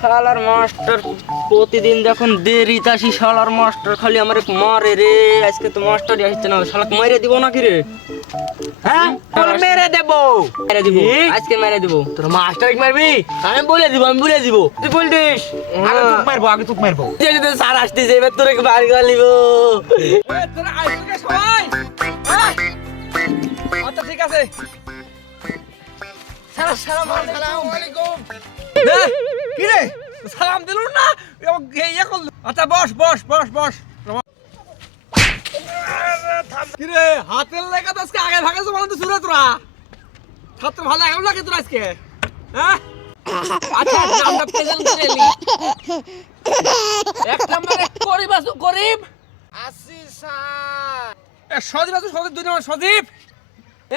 শালার মাস্টার। প্রতিদিন যখন দেরিতে আসি শালার মাস্টার খালি আমার মারে রে। আজকে তো মাস্টারই আসছে না শালাকে মেরে দিব নাকি রে? হ্যাঁ? তোর মেরে দেবো। মেরে দিব। আজকে মেরে দিব। তোর মাস্টার মারবি? আমি বলে দিব আমি বলে দিব। তুই বলতিস? আগে তুক মারবো আগে তুক মারবো। যে যদি স্যার আসতেছে এবার তোরে বাড়ি গালিব তোরা আসবে সবাই। হ্যাঁ? আচ্ছা ঠিক আছে। সালাম সালাম আলাইকুম। কি রে? সালাম দিল না? ইয়ে করল? আচ্ছা বস বস বস বস। কি রে হাতের লেখা তো আজকে আগে ভাগে জমা শুরু তোরা। ছাত্র ভালো এখন লাগে তোরা আজকে? হ্যাঁ? আচ্ছা আমরা প্রেজেন্ট করে এলি এক নম্বরে গরিব আছো গরিব? আসি স্যার। সজীব আছো সজীব দুই নম্বর সজীব।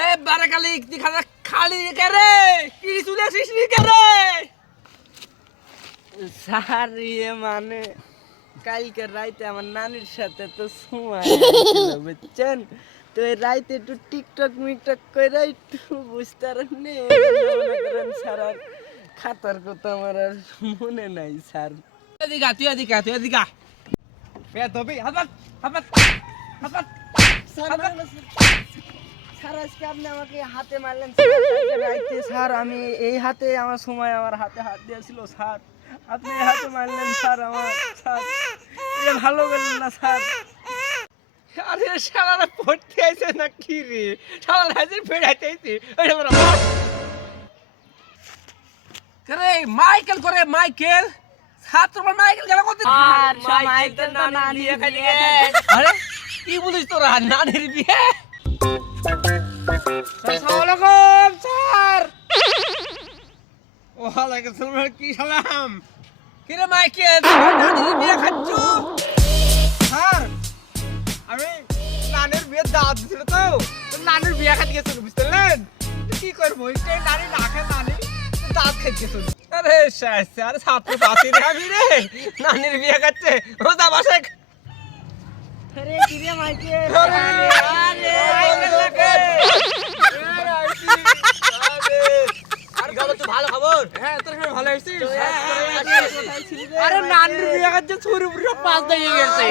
এ বারে কালি যাক খালি কে কি চলে আসিস নি কে রে? স্যার ইয়ে মানে কালকে রাইতে আমার নানির সাথে তো সময় বুঝছেন? তো এই রাইতে একটু টিকটক মিকটক করে একটু বুঝতে পারেননি স্যার আর খাতার কথা আমার আর মনে নাই স্যার। এদিকে তুই এদিকে তুই এদিকে আয়। বে দবি হাত হাত হাত স্যার হাত পাত। না, না, স্যার। স্যার আজকে আপনি আমাকে হাতে মারলেন স্যার। আমি এই হাতে আমার সময় আমার হাতে হাত দিয়েছিল স্যার। আপনি এই হাতে মারলেন স্যার আমার স্যার। এটা ভালো করলেন না স্যার। আরে শালারা পড়তে আইছে না কি রে? শালারা হাজির ফেরাইতে আইছে। এটা করে মাইকেল করে মাইকেল। ছাত্র মাইকেল গেল কত আর মাইকেল তো নানির বিয়ে খালি। আরে কি বলিস তোরা নানির বিয়ে? আসসালামাইকুম স্যার। বিয়ে খাচ্ছো? স্যার নানির বিয়ে তো নানির বিয়ে খাতে গেছিল, বুঝতে কি করব, এই নানি না খায় দাঁত খেতে গেছিল। আরে আরে ছাত্র নানির বিয়ে খাচ্ছে, ও বাসে আরে কি রে মাইকেল আরে, আরে মাইকেল লাগে। ভালো খবর হ্যাঁ তোর ভালো হয়েছিস কোথায় ছিলি রে? আরে নানির বিয়ে খাচ্ছে ছুরি পুরো পাঁচ দিয়ে গেছে।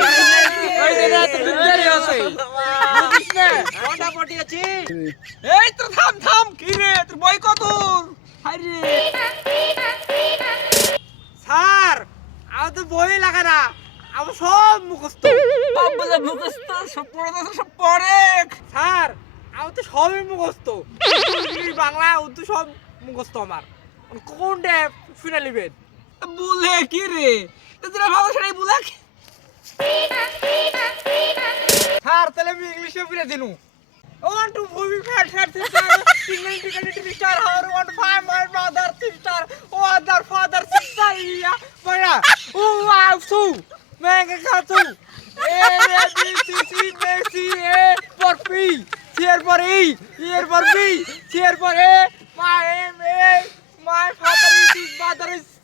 ওই দিন এত বিদ্যারি আছে আছিস? এই তো থাম থাম কি রে তোর বই কত? আরে স্যার আমার তো বই লাগে না আমার সব মুখস্থ। সব মুখস্থ সব পড়ে সব পড়ে। স্যার আমার তো সবই মুখস্থ। বাংলা উর্দু সব মুখস্থ আমার। কোনটা শুনে নিবেন বলে কি রে? তোরা ভালো সেটাই বলে স্যার তাহলে আমি ইংলিশে ফিরে Dinu. One two movie fat fat sister single ticket TV star hour one five my mother sister O other father sister ইয়া বড়া ও ওয়াও সু মেঙ্গে খাতু A B C C B C A for P C এর পর ই ই এর পর B C এর পর A my M A my father is his mother is